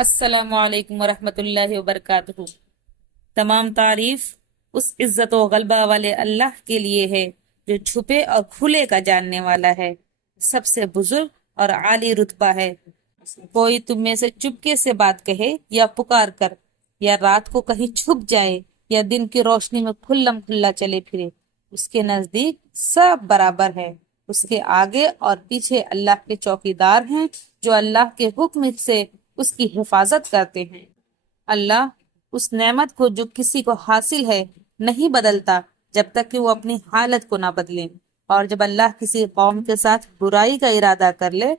السلام علیکم ورحمۃ اللہ وبرکاتہ۔ تمام تعریف اس عزت و غلبہ والے اللہ کے لیے ہے جو چھپے اور کھلے کا جاننے والا ہے، سب سے بزرگ اور عالی رتبہ ہے۔ کوئی تم میں سے چپکے سے بات کہے یا پکار کر، یا رات کو کہیں چھپ جائے یا دن کی روشنی میں کھلم کھلا چلے پھرے، اس کے نزدیک سب برابر ہے۔ اس کے آگے اور پیچھے اللہ کے چوکیدار ہیں جو اللہ کے حکم سے اس کی حفاظت کرتے ہیں۔ اللہ اس نعمت کو جو کسی کو حاصل ہے نہیں بدلتا جب تک کہ وہ اپنی حالت کو نہ بدلے، اور جب اللہ کسی قوم کے ساتھ برائی کا ارادہ کر لے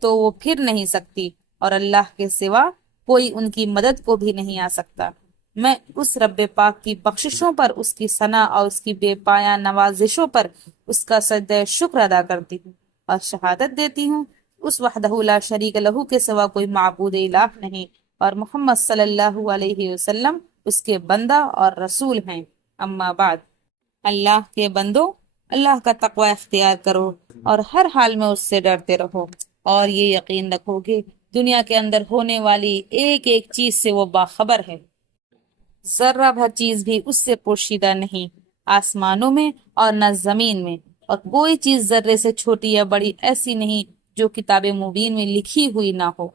تو وہ پھر نہیں سکتی، اور اللہ کے سوا کوئی ان کی مدد کو بھی نہیں آ سکتا۔ میں اس رب پاک کی بخششوں پر، اس کی ثنا اور اس کی بے پایان نوازشوں پر اس کا سجدہ شکر ادا کرتی ہوں، اور شہادت دیتی ہوں اس وحدہ لا شریک لہو کے سوا کوئی معبود الہ نہیں، اور محمد صلی اللہ علیہ وسلم اس کے بندہ اور رسول ہیں۔ اما بعد، اللہ کے بندو، اللہ کا تقوی اختیار کرو اور ہر حال میں اس سے ڈرتے رہو، اور یہ یقین رکھو کہ دنیا کے اندر ہونے والی ایک ایک چیز سے وہ باخبر ہے، ذرہ بھر چیز بھی اس سے پوشیدہ نہیں، آسمانوں میں اور نہ زمین میں، اور کوئی چیز ذرے سے چھوٹی یا بڑی ایسی نہیں جو کتاب مبین میں لکھی ہوئی نہ ہو۔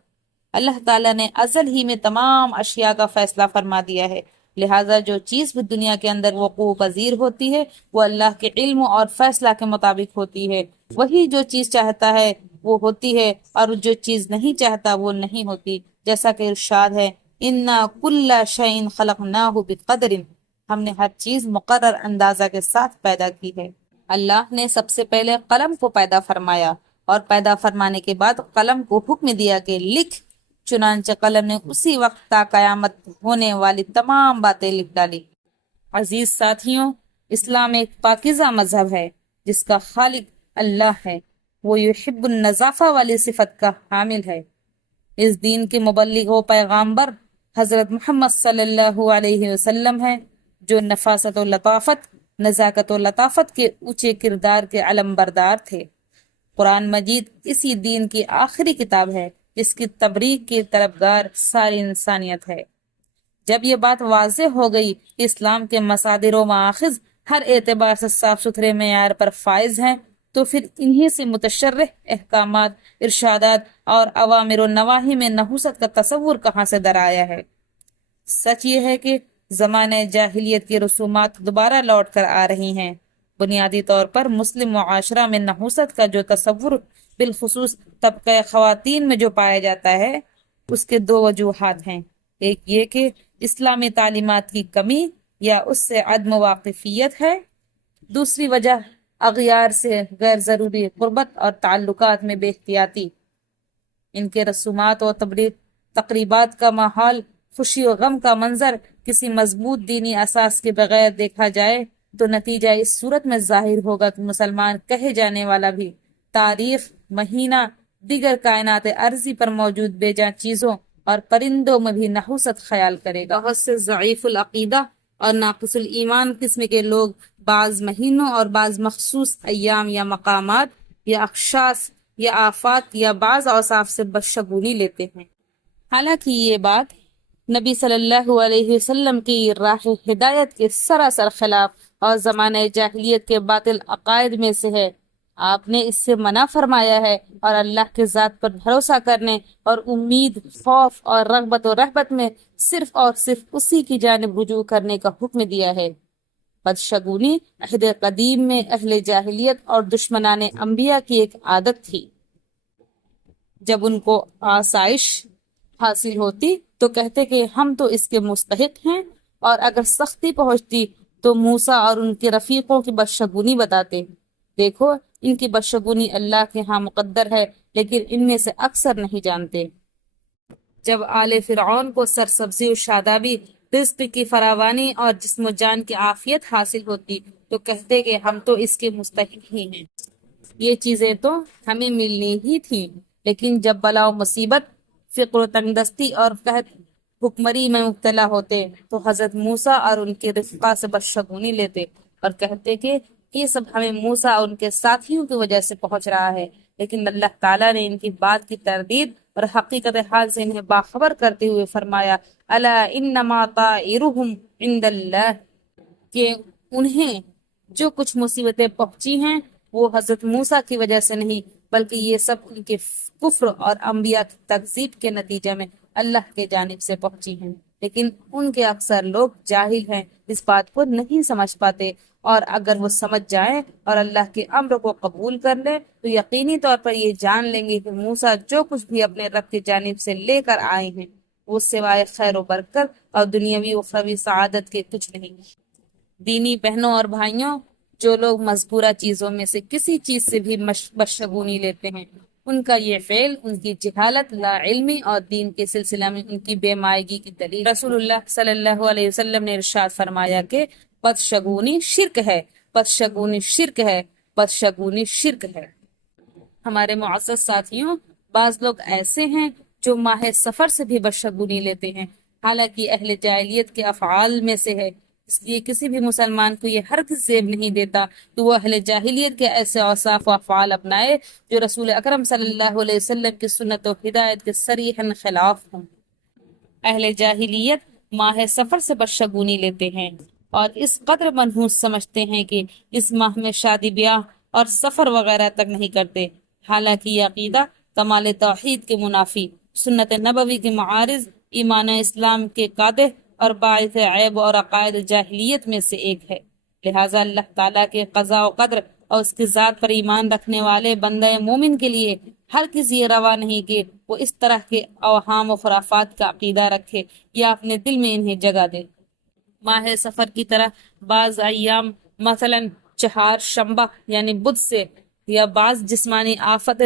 اللہ تعالیٰ نے ازل ہی میں تمام اشیاء کا فیصلہ فرما دیا ہے، لہٰذا جو چیز بھی دنیا کے اندر وقوع پذیر ہوتی ہے وہ اللہ کے علم اور فیصلہ کے مطابق ہوتی ہے۔ وہی جو چیز چاہتا ہے وہ ہوتی ہے، اور جو چیز نہیں چاہتا وہ نہیں ہوتی، جیسا کہ ارشاد ہے اِنَّا كُلَّ شَيْءٍ خَلَقْنَاهُ بِقَدْرٍ، ہم نے ہر چیز مقرر اندازہ کے ساتھ پیدا کی ہے۔ اللہ نے سب سے پہلے قلم کو پیدا فرمایا، اور پیدا فرمانے کے بعد قلم کو حکم دیا کہ لکھ، چنانچہ قلم نے اسی وقت تا قیامت ہونے والی تمام باتیں لکھ ڈالی۔ عزیز ساتھیوں، اسلام ایک پاکیزہ مذہب ہے جس کا خالق اللہ ہے، وہ یحب النظافہ والی صفت کا حامل ہے۔ اس دین کے مبلغ و پیغامبر حضرت محمد صلی اللہ علیہ وسلم ہیں، جو نفاست و لطافت، نزاکت و لطافت کے اونچے کردار کے علم بردار تھے۔ قرآن مجید اسی دین کی آخری کتاب ہے جس کی تبلیغ کی طلبگار ساری انسانیت ہے۔ جب یہ بات واضح ہو گئی کہ اسلام کے مصادر و مآخذ ہر اعتبار سے صاف ستھرے معیار پر فائز ہیں، تو پھر انہی سے متشرح احکامات، ارشادات اور اوامر و نواہی میں نحوست کا تصور کہاں سے در آیا ہے؟ سچ یہ ہے کہ زمانہ جاہلیت کی رسومات دوبارہ لوٹ کر آ رہی ہیں۔ بنیادی طور پر مسلم معاشرہ میں نحوست کا جو تصور بالخصوص طبقہ خواتین میں جو پایا جاتا ہے، اس کے دو وجوہات ہیں۔ ایک یہ کہ اسلامی تعلیمات کی کمی یا اس سے عدم واقفیت ہے، دوسری وجہ اغیار سے غیر ضروری قربت اور تعلقات میں بے احتیاطی۔ ان کے رسومات و تقریبات کا ماحول، خوشی و غم کا منظر کسی مضبوط دینی اساس کے بغیر دیکھا جائے تو نتیجہ اس صورت میں ظاہر ہوگا کہ مسلمان کہے جانے والا بھی تاریخ، مہینہ، دیگر کائنات ارضی پر موجود بے جان چیزوں اور پرندوں میں بھی نحوست خیال کرے گا۔ بہت سے ضعیف العقیدہ اور ناقص الایمان قسم کے لوگ بعض مہینوں اور بعض مخصوص ایام یا مقامات یا اشخاص یا آفات یا بعض اوصاف سے بدشگونی لیتے ہیں، حالانکہ یہ بات نبی صلی اللہ علیہ وسلم کی راہ ہدایت کے سراسر خلاف اور زمانہ جاہلیت کے باطل عقائد میں سے ہے۔ آپ نے اس سے منع فرمایا ہے، اور اللہ کے ذات پر بھروسہ کرنے اور امید، خوف اور رغبت و رہبت میں صرف اور صرف اسی کی جانب رجوع کرنے کا حکم دیا ہے۔ بدشگونی عہد قدیم میں اہل جاہلیت اور دشمنان انبیاء کی ایک عادت تھی۔ جب ان کو آسائش حاصل ہوتی تو کہتے کہ ہم تو اس کے مستحق ہیں، اور اگر سختی پہنچتی تو موسیٰ اور ان کے رفیقوں کی بدشگونی بتاتے۔ دیکھو، ان کی بدشگونی اللہ کے ہاں مقدر ہے، لیکن ان میں سے اکثر نہیں جانتے۔ جب آل فرعون کو سرسبزی و شادابی، رزق کی فراوانی اور جسم و جان کی عافیت حاصل ہوتی تو کہتے کہ ہم تو اس کے مستحق ہی ہیں، یہ چیزیں تو ہمیں ملنی ہی تھیں۔ لیکن جب بلا و مصیبت، فقر و تنگ دستی اور قحط بھکمری میں مبتلا ہوتے تو حضرت موسیٰ اور ان کے رفقا سے بدشگونی لیتے اور کہتے کہ یہ سب ہمیں موسیٰ اور ان کے ساتھیوں کی وجہ سے پہنچ رہا ہے، لیکن اللہ تعالیٰ نے ان کی بات کی تردید اور حقیقت حال سے انہیں باخبر کرتے ہوئے فرمایا الا انما طائرهم عند اللہ، کہ انہیں جو کچھ مصیبتیں پہنچی ہیں وہ حضرت موسیٰ کی وجہ سے نہیں، بلکہ یہ سب ان کے کفر اور انبیاء کی تکذیب کے نتیجے میں اللہ کے جانب سے پہنچی ہیں۔ لیکن ان کے اکثر لوگ جاہل ہیں، اس بات کو نہیں سمجھ پاتے، اور اگر وہ سمجھ جائیں اور اللہ کے امر کو قبول کر لیں تو یقینی طور پر یہ جان لیں گے کہ موسیٰ جو کچھ بھی اپنے رب کی جانب سے لے کر آئے ہیں وہ سوائے خیر و برکت اور دنیاوی و اخروی سعادت کے کچھ نہیں۔ دینی بہنوں اور بھائیوں، جو لوگ مذکورہ چیزوں میں سے کسی چیز سے بھی برشگونی لیتے ہیں، ان کا یہ فعل ان کی جہالت، لا علمی اور دین کے سلسلہ میں ان کی بے مائگی کی دلیل۔ رسول اللہ صلی اللہ علیہ وسلم نے ارشاد فرمایا کہ بدشگونی شرک ہے، بدشگونی شرک ہے، بدشگونی شرک ہے۔ ہمارے معزز ساتھیوں، بعض لوگ ایسے ہیں جو ماہ سفر سے بھی بدشگونی لیتے ہیں، حالانکہ اہل جاہلیت کے افعال میں سے ہے، اس لیے کسی بھی مسلمان کو یہ ہرگز زیب نہیں دیتا کہ وہ اہل جاہلیت کے ایسے اوصاف و افعال اپنائے جو رسول اکرم صلی اللہ علیہ وسلم کی سنت و ہدایت کے صریحاً خلاف ہوں۔ اہل جاہلیت ماہ سفر سے بدشگونی لیتے ہیں اور اس قدر منحوس سمجھتے ہیں کہ اس ماہ میں شادی بیاہ اور سفر وغیرہ تک نہیں کرتے، حالانکہ یہ عقیدہ کمال توحید کے منافی، سنت نبوی کے معارض، ایمان اسلام کے قادح اور باعث عیب اور عقائد جاہلیت میں سے ایک ہے۔ لہٰذا اللہ تعالیٰ کے قضاء و قدر اور اس کی ذات پر ایمان رکھنے والے بندہ مومن کے لیے ہر کسی یہ روا نہیں کہ وہ اس طرح کے اوہام و خرافات کا عقیدہ رکھے یا اپنے دل میں انہیں جگہ دے۔ ماہ سفر کی طرح بعض ایام مثلا چہار شنبہ یعنی بدھ سے، یا بعض جسمانی آفت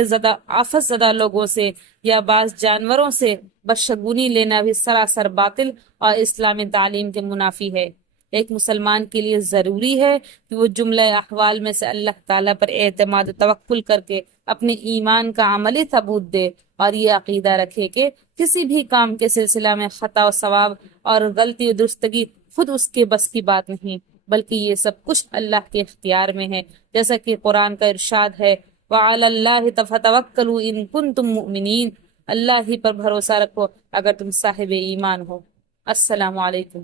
زدہ لوگوں سے یا بعض جانوروں سے بدشگونی لینا بھی سراسر باطل اور اسلامی تعلیم کے منافی ہے۔ ایک مسلمان کے لیے ضروری ہے کہ وہ جملہ احوال میں سے اللہ تعالیٰ پر اعتماد توکل کر کے اپنے ایمان کا عملی ثبوت دے اور یہ عقیدہ رکھے کہ کسی بھی کام کے سلسلہ میں خطا و ثواب اور غلطی و درستگی خود اس کے بس کی بات نہیں، بلکہ یہ سب کچھ اللہ کے اختیار میں ہے، جیسا کہ قرآن کا ارشاد ہے وَعَلَى اللَّهِ فَتَوَكَّلُوا إِن كُنتُم مُؤْمِنِينَ، اللہ ہی پر بھروسہ رکھو اگر تم صاحب ایمان ہو۔ السلام علیکم۔